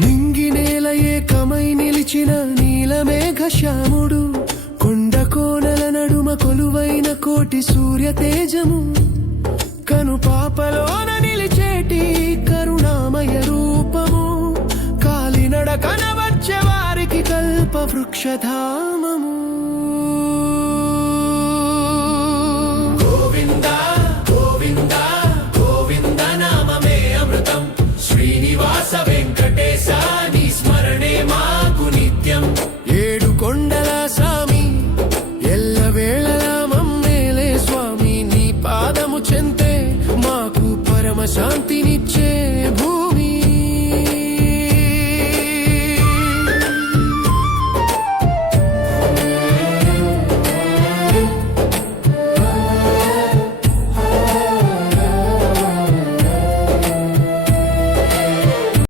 నింగి నేల ఏకమై నిలిచిన నీలమేఘ శ్యాముడు, కొండ కోనల నడుమ కొలువైన కోటి సూర్య తేజము, కను పాపలోన నిలిచేటి కరుణామయ రూపము, కాలినడకన వచ్చే వారికి కల్ప వృక్షధామము.